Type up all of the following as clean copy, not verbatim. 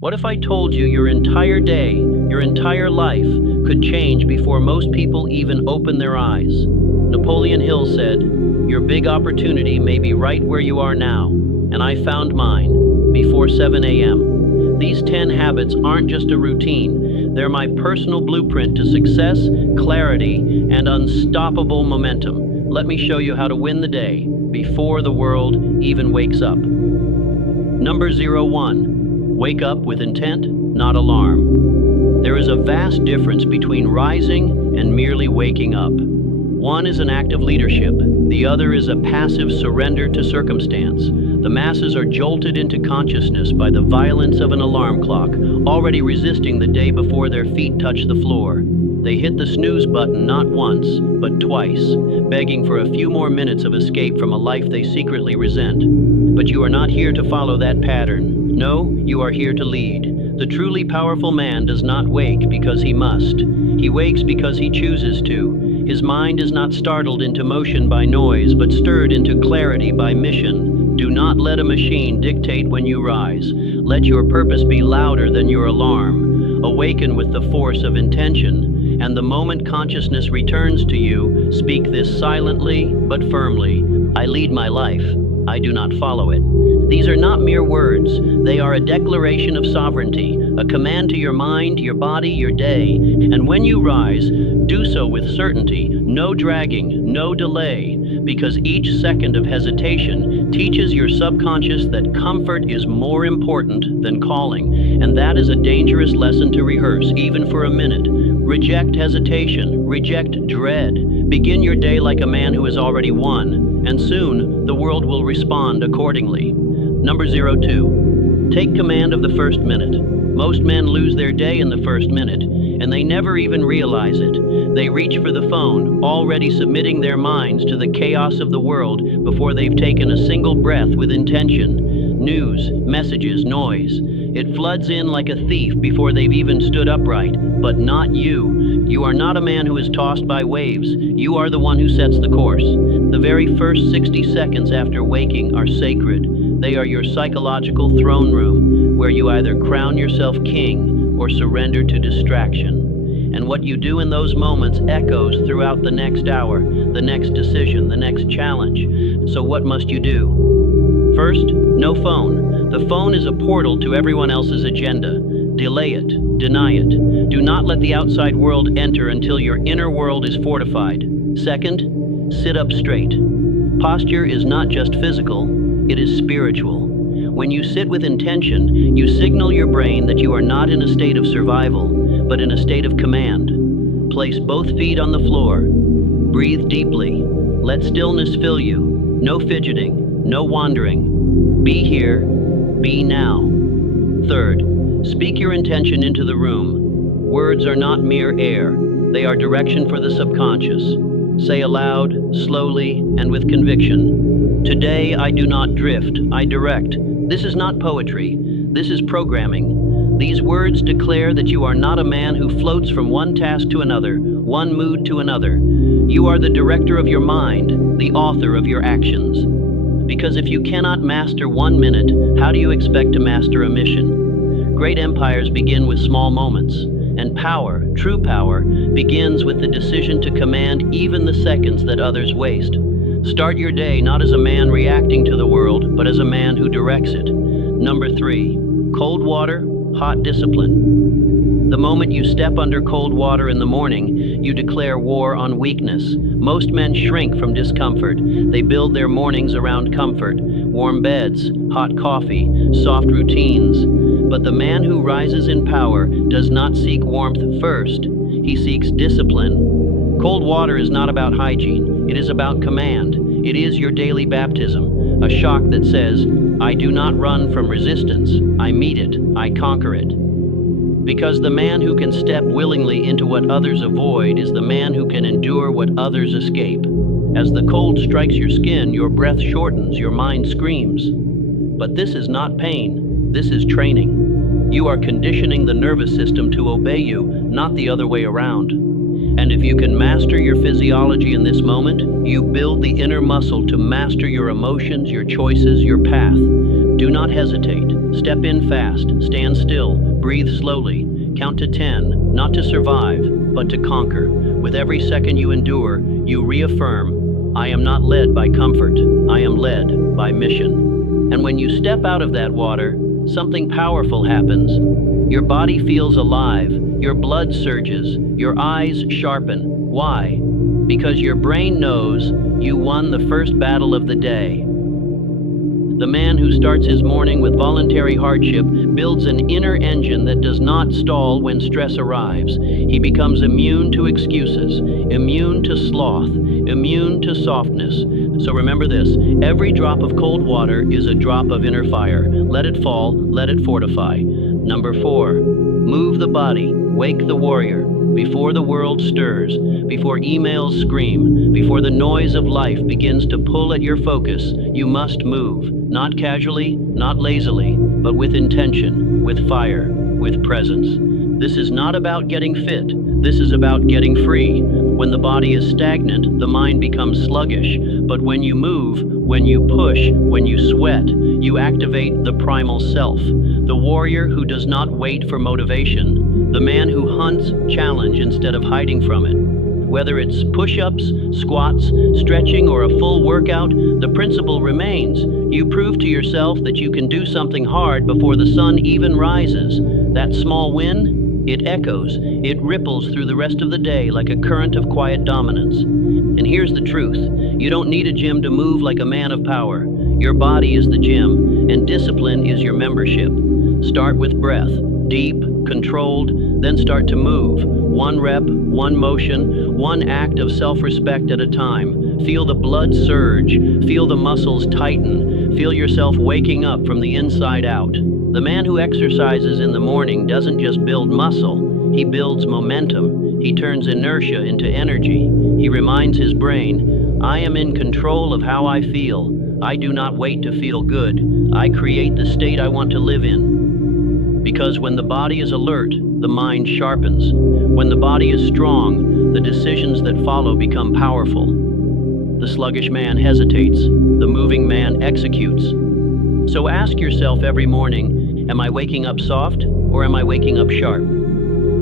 What if I told you your entire day, your entire life, could change before most people even open their eyes? Napoleon Hill said, "Your big opportunity may be right where you are now," and I found mine before 7 a.m. These 10 habits aren't just a routine, they're my personal blueprint to success, clarity, and unstoppable momentum. Let me show you how to win the day before the world even wakes up. Number 01. Wake up with intent, not alarm. There is a vast difference between rising and merely waking up. One is an act of leadership, the other is a passive surrender to circumstance. The masses are jolted into consciousness by the violence of an alarm clock, already resisting the day before their feet touch the floor. They hit the snooze button not once, but twice, begging for a few more minutes of escape from a life they secretly resent. But you are not here to follow that pattern. No, you are here to lead. The truly powerful man does not wake because he must. He wakes because he chooses to. His mind is not startled into motion by noise, but stirred into clarity by mission. Do not let a machine dictate when you rise. Let your purpose be louder than your alarm. Awaken with the force of intention, and the moment consciousness returns to you, speak this silently but firmly. I lead my life. I do not follow it. These are not mere words. They are a declaration of sovereignty, a command to your mind, your body, your day. And when you rise, do so with certainty, no dragging, no delay, because each second of hesitation teaches your subconscious that comfort is more important than calling. And that is a dangerous lesson to rehearse, even for a minute. Reject hesitation, reject dread. Begin your day like a man who has already won, and soon the world will respond accordingly. Number 02. Take command of the first minute. Most men lose their day in the first minute, and they never even realize it. They reach for the phone, already submitting their minds to the chaos of the world before they've taken a single breath with intention. News, messages, noise. It floods in like a thief before they've even stood upright, but not you. You are not a man who is tossed by waves. You are the one who sets the course. The very first 60 seconds after waking are sacred. They are your psychological throne room, where you either crown yourself king or surrender to distraction. And what you do in those moments echoes throughout the next hour, the next decision, the next challenge. So what must you do? First, no phone. The phone is a portal to everyone else's agenda. Delay it, deny it. Do not let the outside world enter until your inner world is fortified. Second, sit up straight. Posture is not just physical, it is spiritual. When you sit with intention, you signal your brain that you are not in a state of survival, but in a state of command. Place both feet on the floor. Breathe deeply. Let stillness fill you. No fidgeting, no wandering. Be here, be now. Third, speak your intention into the room. Words are not mere air. They are direction for the subconscious. Say aloud, slowly, and with conviction. Today I do not drift, I direct. This is not poetry. This is programming. These words declare that you are not a man who floats from one task to another, one mood to another. You are the director of your mind, the author of your actions. Because if you cannot master 1 minute, how do you expect to master a mission? Great empires begin with small moments, and power, true power, begins with the decision to command even the seconds that others waste. Start your day not as a man reacting to the world, but as a man who directs it. Number 3, cold water, hot discipline. The moment you step under cold water in the morning, you declare war on weakness. Most men shrink from discomfort. They build their mornings around comfort, warm beds, hot coffee, soft routines. But the man who rises in power does not seek warmth first. He seeks discipline. Cold water is not about hygiene. It is about command. It is your daily baptism, a shock that says, I do not run from resistance. I meet it. I conquer it. Because the man who can step willingly into what others avoid is the man who can endure what others escape. As the cold strikes your skin, your breath shortens, your mind screams. But this is not pain. This is training. You are conditioning the nervous system to obey you, not the other way around. And if you can master your physiology in this moment, you build the inner muscle to master your emotions, your choices, your path. Do not hesitate. Step in fast, stand still, breathe slowly. Count to 10, not to survive, but to conquer. With every second you endure, you reaffirm, I am not led by comfort, I am led by mission. And when you step out of that water, something powerful happens. Your body feels alive, your blood surges, your eyes sharpen. Why? Because your brain knows you won the first battle of the day. The man who starts his morning with voluntary hardship builds an inner engine that does not stall when stress arrives. He becomes immune to excuses, immune to sloth, immune to softness. So remember this, every drop of cold water is a drop of inner fire. Let it fall, let it fortify. Number 4, move the body, wake the warrior. Before the world stirs, before emails scream, before the noise of life begins to pull at your focus, you must move. Not casually, not lazily, but with intention, with fire, with presence. This is not about getting fit. This is about getting free. When the body is stagnant, the mind becomes sluggish. But when you move, when you push, when you sweat, you activate the primal self. The warrior who does not wait for motivation. The man who hunts challenge instead of hiding from it. Whether it's push-ups, squats, stretching, or a full workout, the principle remains. You prove to yourself that you can do something hard before the sun even rises. That small win, it echoes, it ripples through the rest of the day like a current of quiet dominance. And here's the truth, you don't need a gym to move like a man of power. Your body is the gym, and discipline is your membership. Start with breath, deep, controlled, then start to move. One rep, one motion, one act of self-respect at a time. Feel the blood surge, feel the muscles tighten, feel yourself waking up from the inside out. The man who exercises in the morning doesn't just build muscle, he builds momentum. He turns inertia into energy. He reminds his brain, I am in control of how I feel. I do not wait to feel good. I create the state I want to live in. Because when the body is alert, the mind sharpens. When the body is strong, the decisions that follow become powerful. The sluggish man hesitates, the moving man executes. So ask yourself every morning, am I waking up soft or am I waking up sharp?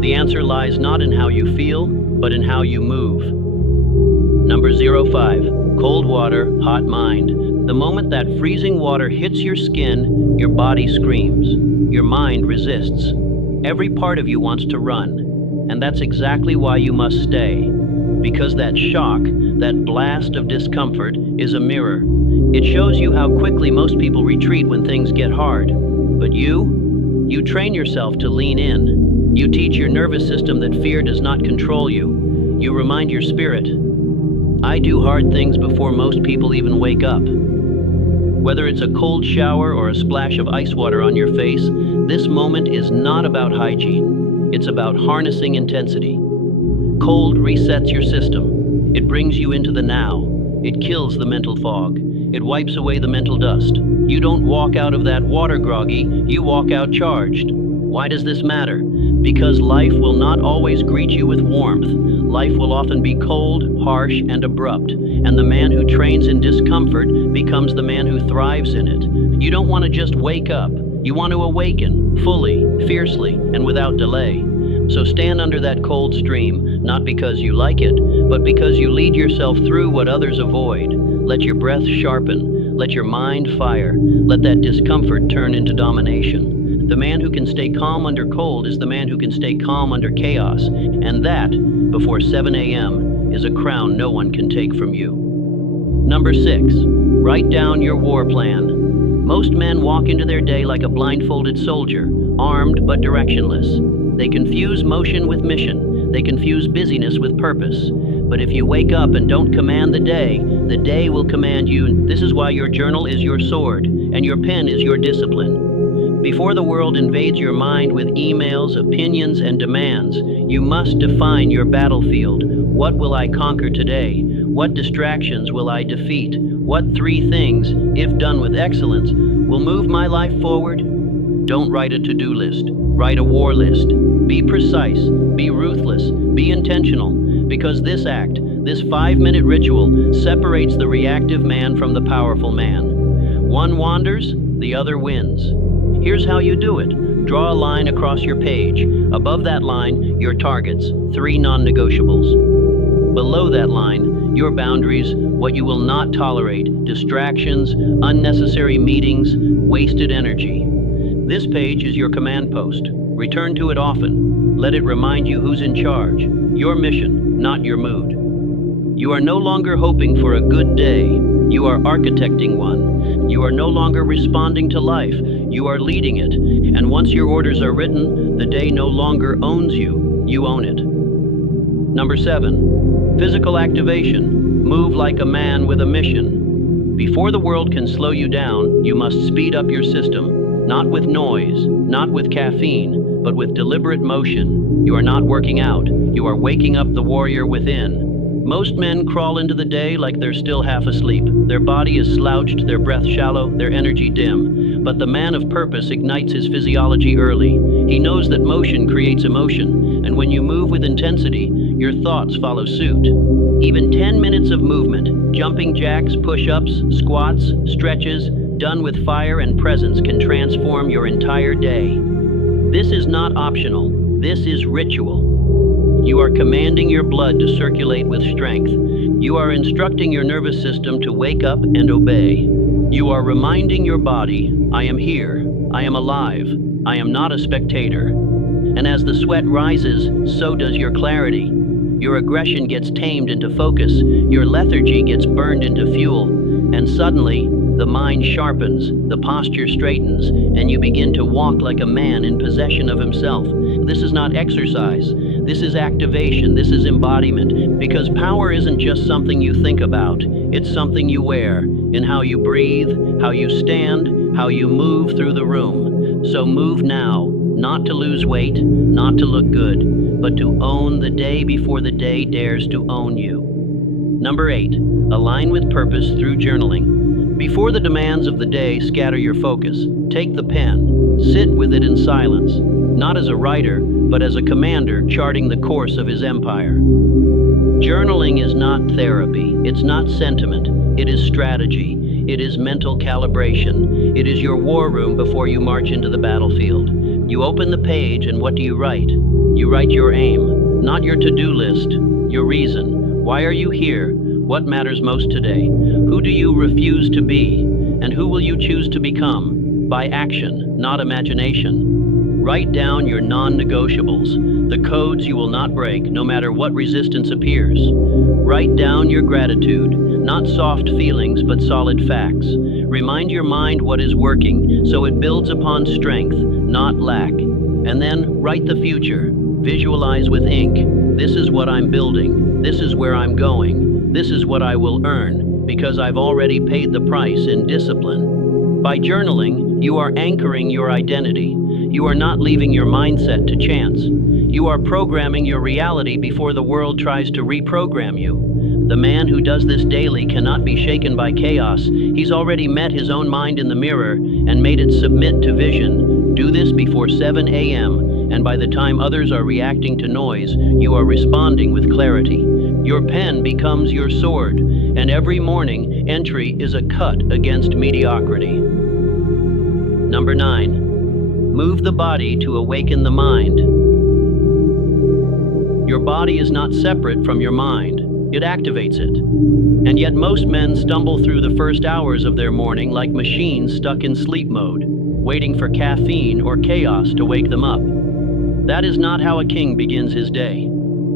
The answer lies not in how you feel, but in how you move. Number 05, cold water, hot mind. The moment that freezing water hits your skin, your body screams. Your mind resists. Every part of you wants to run. And that's exactly why you must stay. Because that shock, that blast of discomfort, is a mirror. It shows you how quickly most people retreat when things get hard. But you train yourself to lean in. You teach your nervous system that fear does not control you. You remind your spirit, I do hard things before most people even wake up. Whether it's a cold shower or a splash of ice water on your face, this moment is not about hygiene. It's about harnessing intensity. Cold resets your system. It brings you into the now. It kills the mental fog. It wipes away the mental dust. You don't walk out of that water groggy, you walk out charged. Why does this matter? Because life will not always greet you with warmth. Life will often be cold, harsh, and abrupt. And the man who trains in discomfort becomes the man who thrives in it. You don't want to just wake up. You want to awaken, fully, fiercely, and without delay. So stand under that cold stream, not because you like it, but because you lead yourself through what others avoid. Let your breath sharpen. Let your mind fire. Let that discomfort turn into domination. The man who can stay calm under cold is the man who can stay calm under chaos. And that, before 7 a.m., is a crown no one can take from you. Number 6, write down your war plan. Most men walk into their day like a blindfolded soldier, armed but directionless. They confuse motion with mission. They confuse busyness with purpose. But if you wake up and don't command the day will command you. This is why your journal is your sword, and your pen is your discipline. Before the world invades your mind with emails, opinions, and demands, you must define your battlefield. What will I conquer today? What distractions will I defeat? What 3 things, if done with excellence, will move my life forward? Don't write a to-do list. Write a war list. Be precise. Be ruthless. Be intentional. Because this act, this 5-minute ritual, separates the reactive man from the powerful man. One wanders, the other wins. Here's how you do it. Draw a line across your page. Above that line, your targets, 3 non-negotiables. Below that line, your boundaries, what you will not tolerate, distractions, unnecessary meetings, wasted energy. This page is your command post. Return to it often. Let it remind you who's in charge. Your mission, not your mood. You are no longer hoping for a good day. You are architecting one. You are no longer responding to life. You are leading it. And once your orders are written, the day no longer owns you. You own it. Number 7, physical activation. Move like a man with a mission. Before the world can slow you down, you must speed up your system. Not with noise, not with caffeine, but with deliberate motion. You are not working out. You are waking up the warrior within. Most men crawl into the day like they're still half asleep. Their body is slouched, their breath shallow, their energy dim. But the man of purpose ignites his physiology early. He knows that motion creates emotion, and when you move with intensity, your thoughts follow suit. Even 10 minutes of movement, jumping jacks, push-ups, squats, stretches, done with fire and presence can transform your entire day. This is not optional. This is ritual. You are commanding your blood to circulate with strength. You are instructing your nervous system to wake up and obey. You are reminding your body, I am here, I am alive, I am not a spectator. And as the sweat rises, so does your clarity. Your aggression gets tamed into focus, your lethargy gets burned into fuel, and suddenly, the mind sharpens, the posture straightens, and you begin to walk like a man in possession of himself. This is not exercise. This is activation. This is embodiment. Because power isn't just something you think about. It's something you wear in how you breathe, how you stand, how you move through the room. So move now, not to lose weight, not to look good, but to own the day before the day dares to own you. Number 8, align with purpose through journaling. Before the demands of the day scatter your focus, take the pen, sit with it in silence, not as a writer, but as a commander charting the course of his empire. Journaling is not therapy, it's not sentiment, it is strategy, it is mental calibration, it is your war room before you march into the battlefield. You open the page and what do you write? You write your aim, not your to-do list, your reason. Why are you here? What matters most today? Who do you refuse to be? And who will you choose to become? By action, not imagination. Write down your non-negotiables, the codes you will not break, no matter what resistance appears. Write down your gratitude, not soft feelings, but solid facts. Remind your mind what is working, so it builds upon strength, not lack. And then write the future. Visualize with ink. This is what I'm building. This is where I'm going. This is what I will earn, because I've already paid the price in discipline. By journaling, you are anchoring your identity. You are not leaving your mindset to chance. You are programming your reality before the world tries to reprogram you. The man who does this daily cannot be shaken by chaos. He's already met his own mind in the mirror and made it submit to vision. Do this before 7 a.m., and by the time others are reacting to noise, you are responding with clarity. Your pen becomes your sword, and every morning, entry is a cut against mediocrity. Number 9, move the body to awaken the mind. Your body is not separate from your mind. It activates it. And yet most men stumble through the first hours of their morning like machines stuck in sleep mode, waiting for caffeine or chaos to wake them up. That is not how a king begins his day.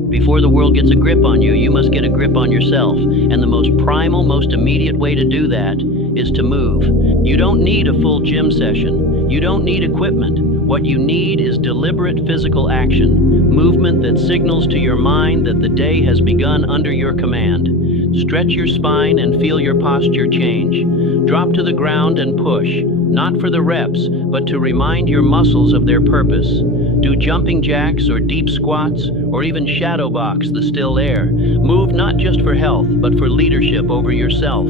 Before the world gets a grip on you, you must get a grip on yourself. And the most primal, most immediate way to do that is to move. You don't need a full gym session. You don't need equipment. What you need is deliberate physical action, movement that signals to your mind that the day has begun under your command. Stretch your spine and feel your posture change. Drop to the ground and push, not for the reps, but to remind your muscles of their purpose. Do jumping jacks or deep squats, or even shadow box the still air. Move not just for health, but for leadership over yourself.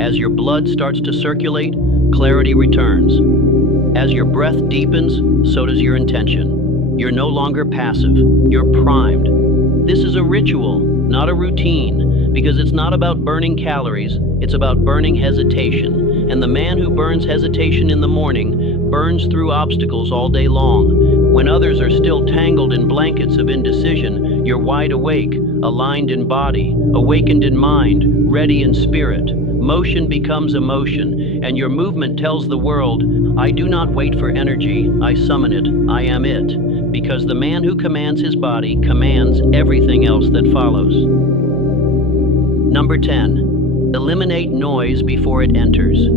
As your blood starts to circulate, clarity returns. As your breath deepens, so does your intention. You're no longer passive, you're primed. This is a ritual, not a routine, because it's not about burning calories, it's about burning hesitation. And the man who burns hesitation in the morning burns through obstacles all day long. When others are still tangled in blankets of indecision, you're wide awake, aligned in body, awakened in mind, ready in spirit. Motion becomes emotion, and your movement tells the world, I do not wait for energy, I summon it, I am it. Because the man who commands his body commands everything else that follows. Number 10. Eliminate noise before it enters.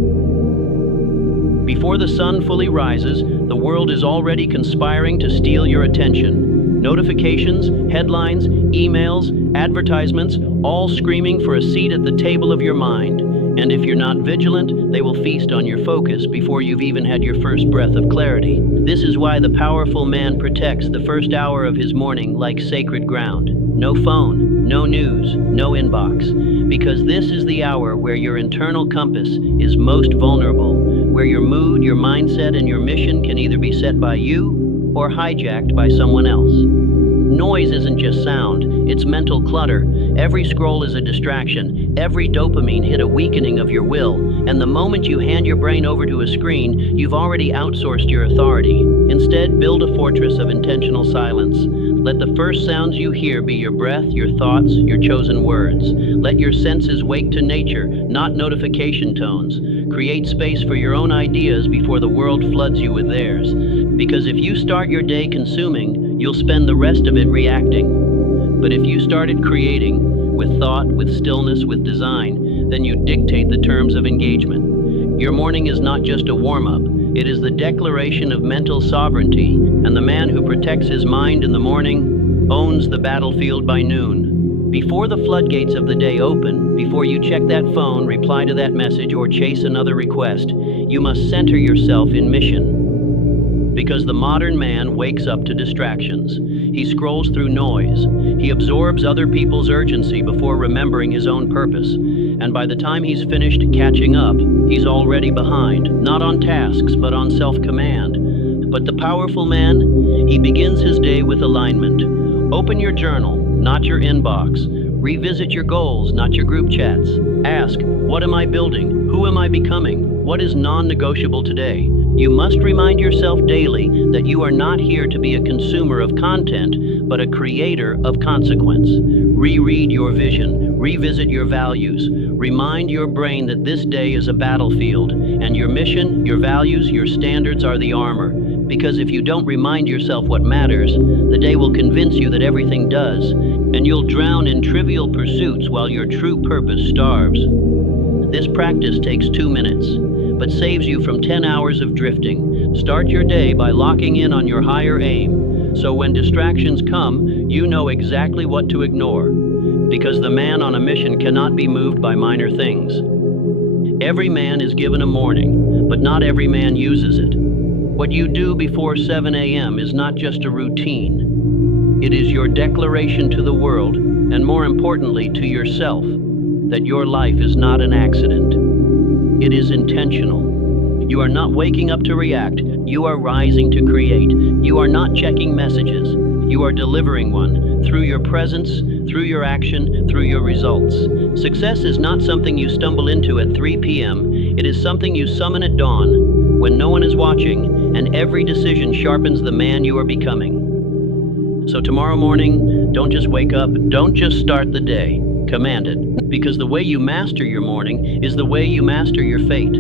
Before the sun fully rises, the world is already conspiring to steal your attention. Notifications, headlines, emails, advertisements, all screaming for a seat at the table of your mind. And if you're not vigilant, they will feast on your focus before you've even had your first breath of clarity. This is why the powerful man protects the first hour of his morning like sacred ground. No phone, no news, no inbox. Because this is the hour where your internal compass is most vulnerable, where your mood, your mindset, and your mission can either be set by you or hijacked by someone else. Noise isn't just sound, it's mental clutter. Every scroll is a distraction, every dopamine hit a weakening of your will, and the moment you hand your brain over to a screen, you've already outsourced your authority. Instead, build a fortress of intentional silence. Let the first sounds you hear be your breath, your thoughts, your chosen words. Let your senses wake to nature, not notification tones. Create space for your own ideas before the world floods you with theirs. Because if you start your day consuming, you'll spend the rest of it reacting. But if you started creating, with thought, with stillness, with design, then you dictate the terms of engagement. Your morning is not just a warm-up, it is the declaration of mental sovereignty, and the man who protects his mind in the morning owns the battlefield by noon. Before the floodgates of the day open, before you check that phone, reply to that message, or chase another request, you must center yourself in mission. Because the modern man wakes up to distractions. He scrolls through noise. He absorbs other people's urgency before remembering his own purpose. And by the time he's finished catching up, he's already behind, not on tasks, but on self-command. But the powerful man, he begins his day with alignment. Open your journal, not your inbox. Revisit your goals, not your group chats. Ask, what am I building? Who am I becoming? What is non-negotiable today? You must remind yourself daily that you are not here to be a consumer of content, but a creator of consequence. Reread your vision, revisit your values, remind your brain that this day is a battlefield, and your mission, your values, your standards are the armor. Because if you don't remind yourself what matters, the day will convince you that everything does, and you'll drown in trivial pursuits while your true purpose starves. This practice takes 2 minutes, but saves you from 10 hours of drifting. Start your day by locking in on your higher aim, so when distractions come, you know exactly what to ignore. Because the man on a mission cannot be moved by minor things. Every man is given a morning, but not every man uses it. What you do before 7 a.m. is not just a routine. It is your declaration to the world, and more importantly to yourself, that your life is not an accident. It is intentional. You are not waking up to react. You are rising to create. You are not checking messages. You are delivering one through your presence, through your action, through your results. Success is not something you stumble into at 3 p.m. It is something you summon at dawn, when no one is watching, and every decision sharpens the man you are becoming. So tomorrow morning, don't just wake up, don't just start the day. Command it, because the way you master your morning is the way you master your fate.